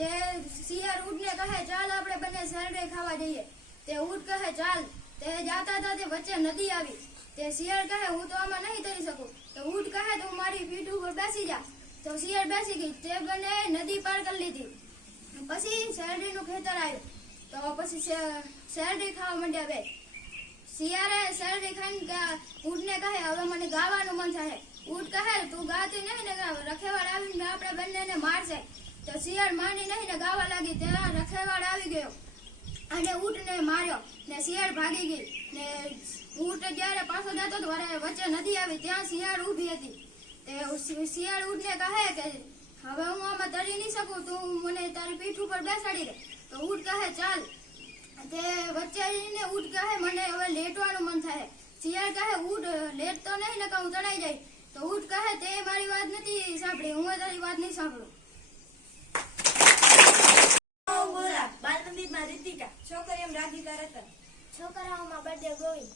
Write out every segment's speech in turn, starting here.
તે શિયાળ ઊંટને કહે ચાલ આપણે બંને શેરડી ખાવા જઈએ. તે ઊંટ કહે ચાલ. તે જાતા હતા તે વચ્ચે નદી આવી. તે શિયાળ કહે હું તો આમાં નહીં તરી શકું. તો ઊંટ કહે તું મારી પીઠ ઉપર બેસી જા. તો શિયાળ બેસી ગઈ. તે બંને નદી પાર કરી લીધી. પછી શેરડીનું ખેતર આવ્યું. તો પછી શેરડી ખાવા માંડ્યા બે. શિયાળે શેરડી ખાઈને ઊંટને કહે હવે મને ગાવાનું મન થાય. ઊંટ કહે તું ગાતી નહીં ને રખેવાળ આવીને આપણે બંનેને મારશે. તો શિયાળ માની નહીં ને ગાવા લાગી. ત્યાં રખેવાળ આવી ગયો અને ઊંટને માર્યો ને શિયાળ ભાગી ગઈ. ને ઊંટ જયારે પાછો જતો હતો વચ્ચે નદી આવી. ત્યાં શિયાળ ઊભી હતી. તે શિયાળ ઊંટને કહે કે હવે હું આમાં તરી નહીં શકું, તું મને તારી પીઠ ઉપર બેસાડી દે. તો ઊંટ કહે ચાલ. તે વચ્ચે આવીને ઊંટ કહે મને હવે લેટવાનું મન થાય. શિયાળ કહે ઊંટ લેટ તો નહીં ને હું તણાઈ જાય. તો ઊંટ કહે તે મારી વાત નથી સાંભળી, હું તારી વાત નહીં સાંભળું. બાલમંદિરમાં રીતિકા, છોકરીઓમાં રાધિકા રતન, છોકરાઓમાં બળદેવ ગોવિંદ.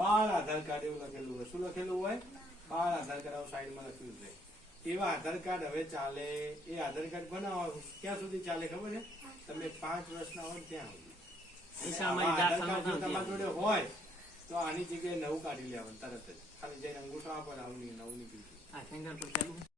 બાળ આધાર કાર્ડ એવું લખેલું હોય. શું લખેલું હોય? બાળ આધાર કાર્ડ સાઈડમાં લખ્યું છે. એવા આધાર કાર્ડ હવે ચાલે. એ આધાર કાર્ડ બનાવવા ક્યાં સુધી ચાલે ખબર છે? તમે 5 વર્ષના હોય ત્યાં આધાર કાર્ડ જો તમારા જોડે હોય તો આની જગ્યાએ નવું કાઢી લેવાનું તરત જ. ખાલી જઈને અંગૂઠો આપો નવું નીકળી.